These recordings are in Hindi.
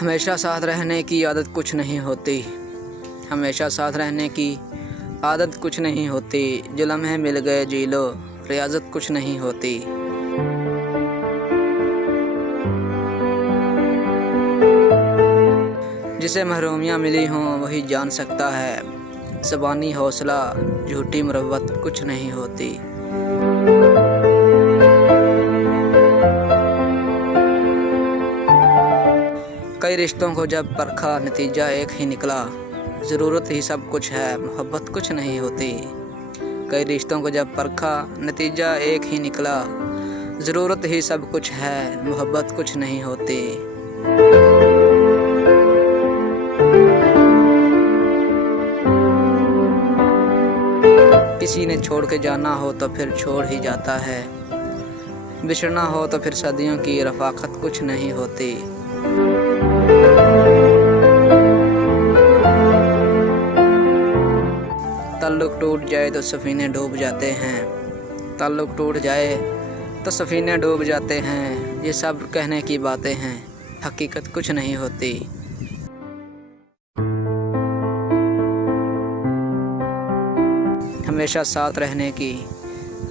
हमेशा साथ रहने की आदत कुछ नहीं होती। हमेशा साथ रहने की आदत कुछ नहीं होती। जो लम्हे मिल गए जी लो, रियाजत कुछ नहीं होती। जिसे महरूमियाँ मिली हों वही जान सकता है। ज़बानी हौसला झूठी मुरव्वत कुछ नहीं होती। कई रिश्तों को जब परखा नतीजा एक ही निकला। ज़रूरत ही सब कुछ है, मोहब्बत कुछ नहीं होती। कई रिश्तों को जब परखा नतीजा एक ही निकला। ज़रूरत ही सब कुछ है, मोहब्बत कुछ नहीं होती। किसी ने छोड़ के जाना हो तो फिर छोड़ ही जाता है। बिछड़ना हो तो फिर सदियों की रफ़ाक़त कुछ नहीं होती। ताल्लुक़ टूट जाए तो सफ़ीने डूब जाते हैं। ताल्लुक़ टूट जाए तो सफ़ीने डूब जाते हैं। ये सब कहने की बातें हैं, हकीकत कुछ नहीं होती। हमेशा साथ रहने की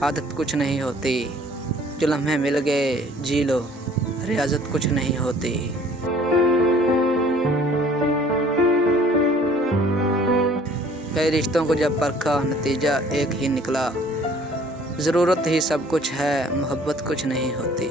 आदत कुछ नहीं होती। जो लम्हे मिल गए जी लो, रियाजत कुछ नहीं होती। कई रिश्तों को जब परखा नतीजा एक ही निकला। ज़रूरत ही सब कुछ है, मोहब्बत कुछ नहीं होती।